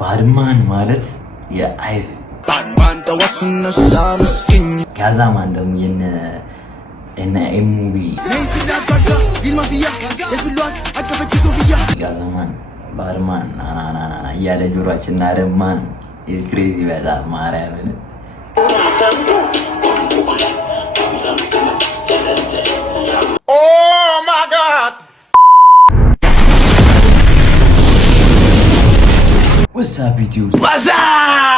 ባድማን ማለት የአይብ ያዛማን ደግሞ የነ ኤሙቢ ያዛማን ባድማን ናናናና እያለ ጆሮአችን ናደማን ኢዝ ክሬዚ በጣም ማርያምን What's up YouTube? What's up?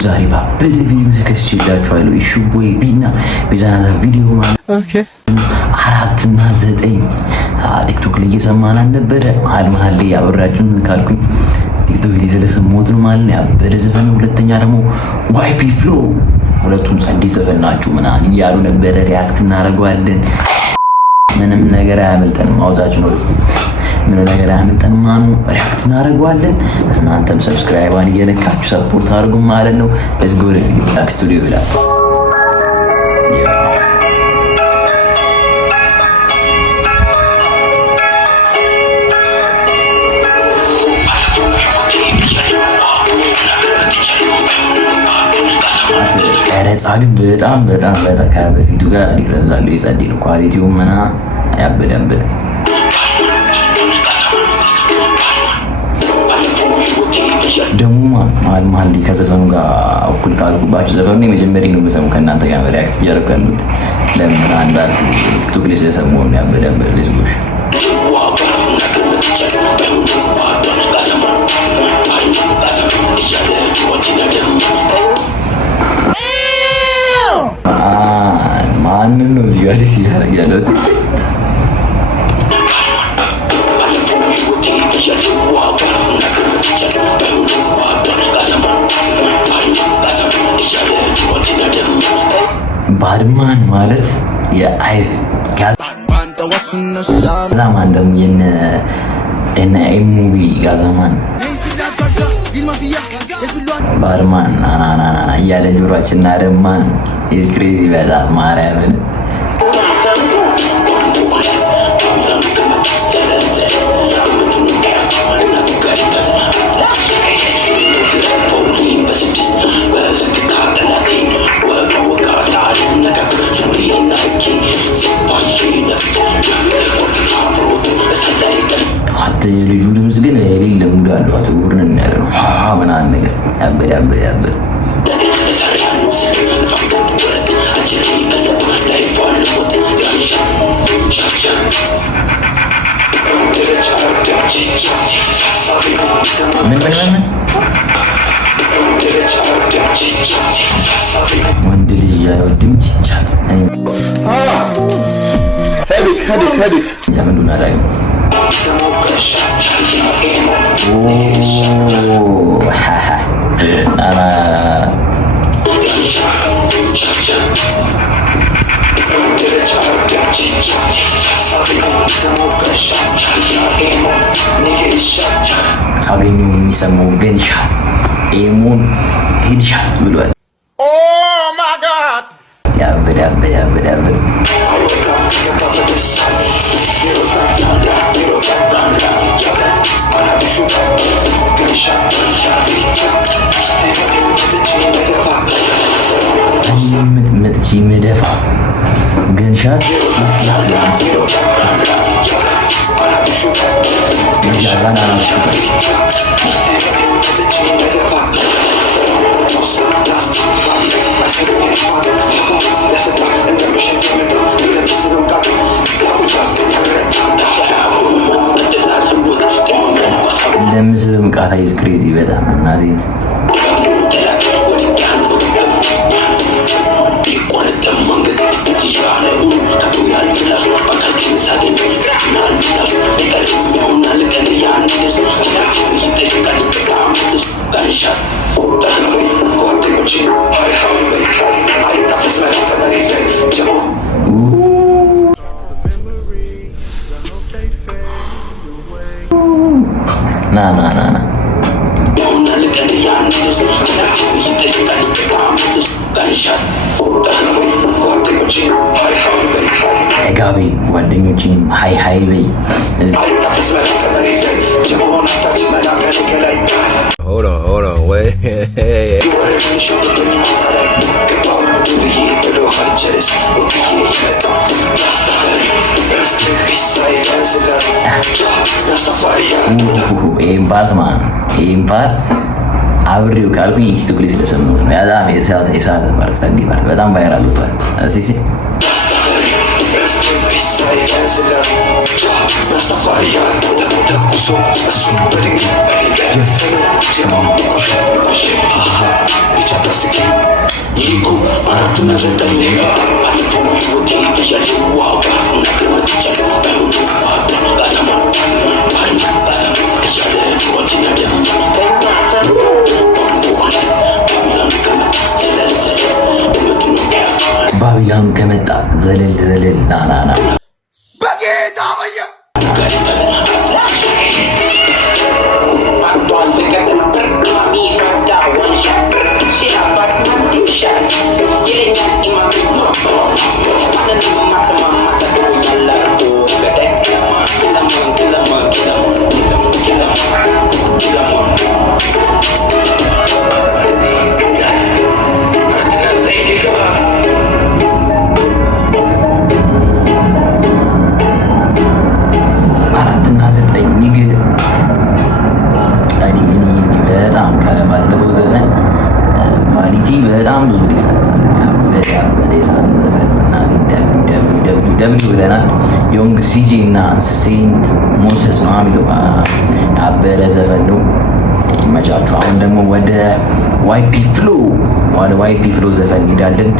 ዛሬ በቪዲዮ ተከስቼላችኋለሁ። ኢሹ ቦይ ቢና በዛና ቪዲዮ ማለት ኦኬ 4 እና 9 ቲክቶክ ላይ እየሰማን አልነበረ መሀል ላይ ያወራችሁን ካልኩኝ ቲክቶክ ላይ ስለሰማሁት ነው ማለት ነው። ያበደ ዘፈን ሁለተኛ ደግሞ ዋይፒ ፍሎ ሁለቱም አዲስ ዘፈን ናቸው ምናምን እያሉ ነበረ። ሪአክት እናደርጋለን። ምንም ነገር አያመልጠንም። አውዛችሁ ነው ምን ነገር አያመልጠን ማኑ ሪአክት እናደርጋለን። እናንተም ሰብስክራይባን እየነካችሁ ሰፖርት አድርጉ ማለት ነው። let's go to the studio ይላል። ቀረጻ ግን በጣም ከበፊቱ ጋር ዲፍረንስ አለው። የጸደይ ነው ኳሊቲው ምና ያበደንበል ደግሞ መሀል ከዘፈኑ ጋር እኩል ካልኩባችሁ ዘፈኑ የመጀመሪያ ነው የምሰማው ከእናንተ ጋር ሪአክት እያደረኩ ያሉት ለምን አንዳንድ ቲክቶክ ላይ ስለሰማሁ ነው ያበደንበል ለዝቦሽ ማንን ነው እዚህ ጋር እያደረገ ያለው? ባድማን ማለት የአይብ ጋዛማን ደግሞ የነ ኤሙቢ ጋዛማን ባድማን ናናናና እያለ ጆሮአችን ናደማን ኢዝ ክሬዚ በጣም ማርያምን የልጁ ድምፅ ግን የሌለ ሙድ አለው። አትጉርን ያለው ምናምን ነገር ያበደ ምን ወንድ ልጅ አይወድም ችቻት ለምንድን አዳኝ ሳገኘው የሚሰማው ገንሻት ኤሞን ሄድሻት ብሏል። ኦ ማይ ጋድ ያበደ ምትቺ ምደፋ ገንሻት ለምስል ምቃታ ኢዝ ክሬዚ በጣም እናቴ ና ጓደኞቼም ሃይ በይ hold on wait ባትማን ኢምፓር አብሬው ካልኩኝ ቲክቶክ ላይ ስለሰማሁ ነው ያዛም የሳት ማለት ጸዲ ማለት በጣም ቫይራል ወጣ ሲሲ ባቢሎን ከመጣ ዘለል ናናና በጌታ ወያ በጣም ብዙ ዲፈረንስ ደብሊው ብለናል። ዮንግ ሲጂ እና ሴንት ሞሰስ ነው የሚለው ያበረ ዘፈን ነው። ይመቻችሁ። አሁን ደግሞ ወደ ዋይፒ ፍሎ ዘፈን እንሄዳለን።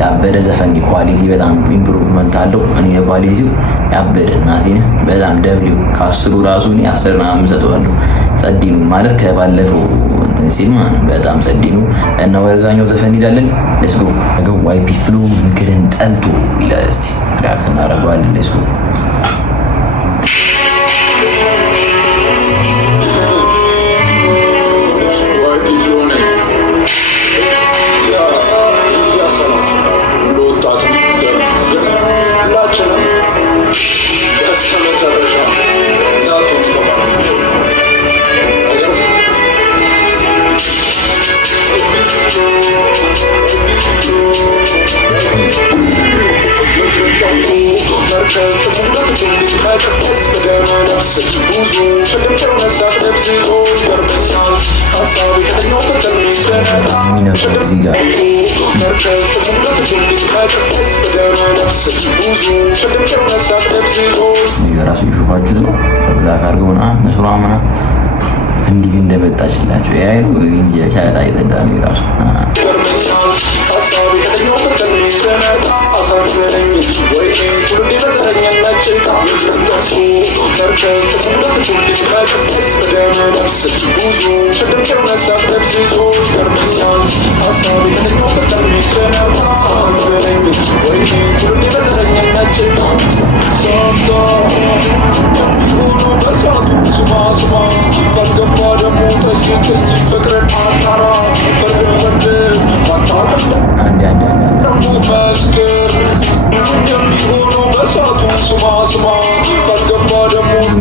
ያበረ ዘፈን ኳሊቲ በጣም ኢምፕሩቭመንት አለው። እኔ ኳሊቲው ያበረ እናቴ ነህ በጣም ደብሊው ከ10 ራሱ እኔ 10 ነው የምሰጠዋለሁ። ጸዲ ነው ማለት ከባለፈው እንትን ሲል በጣም ጸዲ ነው እና ወደዛኛው ዘፈን እንሄዳለን። ሌትስ ጎ ነገው ዋይፒ ፍሎ ምክርን ጠልቶ ይላል። እስቲ ሪአክት እናደርገዋለን። ሌትስ ጎ እዚህ ጋር ራሱ ይሹፋችሁ ነው ብላክ አድርገውና ነሱራ ምና እንዴት እንደመጣችላቸው ያይ ነው እንጂ ሻላ ይዘዳሉ ራሱ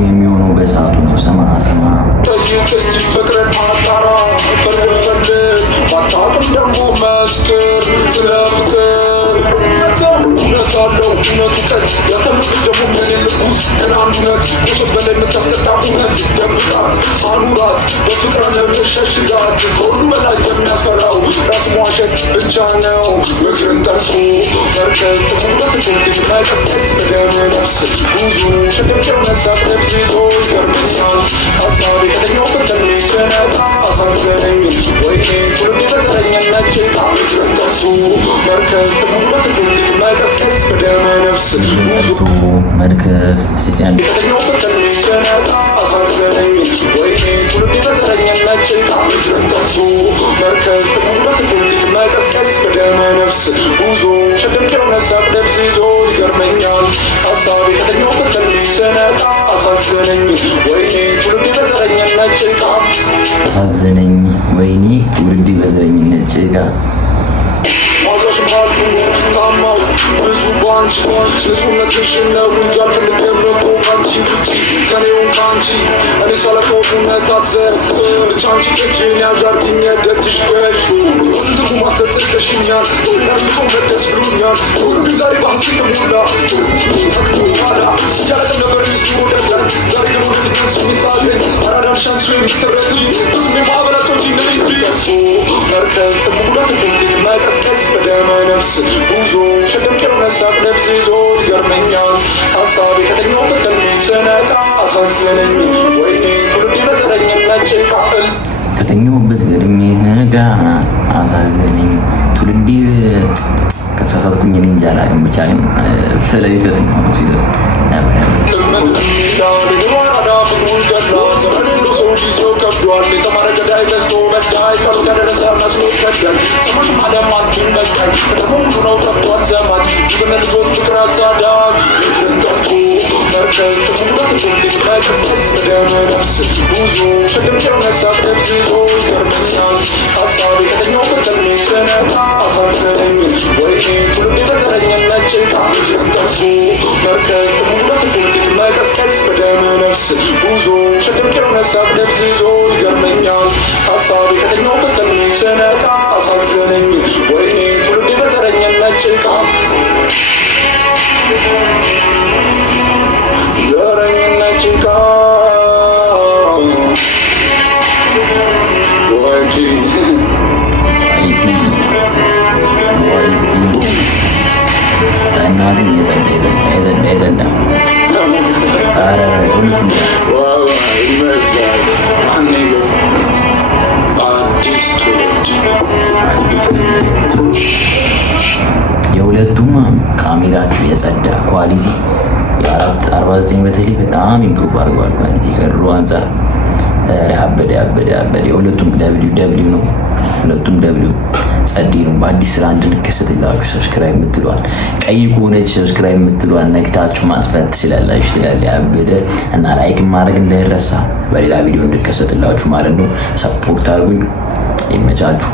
የሚሆነው በሰዓቱ ነው። ሰማ መርከዝ ሲሲያን አሳዘነኝ ወይኔ ውርዴ በዘረኝነት ጭቃ ብዙ ባንቺ ንጹህነትሽን ነው እንጂ አልፈልግም እኮ ካንቺ ውጪ ከኔውን ካንቺ እኔ ሳለፎቱነት አሰብስ ብቻ አንቺ እጅን ያዣርግኝ የገትሽ ገዥ ሁሉ ማሰጠተሽኛል ለምቶ መደስ ብሎኛል ግን ዛሬ በሐሴት ተሞላ ኋላ እያለቀም ነበር ሚስቱ ወደደን ዛሬ ደግሞ ልትገንስ ሚሳገኝ አራዳን ሻንሱ የምትረጂ ብዙም የማህበረቶች ነንጂ መርከዝ ተሙላት ፍንድት መቀስቀስ በደመ ነፍስ ጉዞ ሸደም ቄሮን ሀሳብ ለብዝዞ ይገርመኛል ሀሳቤ ከተኛውበት ከልሜ ስነቃ አሳዘነኝ ወይኔ ትውልድ በዘረኝነት ጭቃል ከተኛውበት ገድሜ ስነቃ አሳዘነኝ ትውልድ ከሳሳትኩኝ እኔ እንጃ አላውቅም ብቻ ግን ስለይፈት ነው ሲል ነበር መቀስቀስ በደመ ነፍስ ጉዞ ሸደም ቄሮን ሀሳብ ለብዝዞ ይገርመኛል ሀሳቤ ከተኛውበት ከልሜ ስነቃ አሳዘነኝ ወይኔ ትውልድ በዘረኝነት ጭቃ ዘረኝነት ጭቃ ወጂ እናትን የዘንዳ የሁለቱም ካሜራችሁ የጸዳ ኳሊቲ የ49 በተለይ በጣም ኢምፕሩቭ አድርጓል። ኳሊቲ ከድሮ አንጻር ያበደ የሁለቱም ደብሊው ነው። ሁለቱም ደብሊው ጸዲ ነው። በአዲስ ስራ እንድንከሰትላችሁ ሰብስክራይብ የምትሏል ቀይ ከሆነች ሰብስክራይብ የምትሏል ነክታችሁ ማጥፋት ትችላላችሁ። ስላለ ያበደ እና ላይክ ማድረግ እንዳይረሳ በሌላ ቪዲዮ እንድከሰትላችሁ ማለት ነው። ሰፖርት አድርጉኝ። ይመቻችሁ።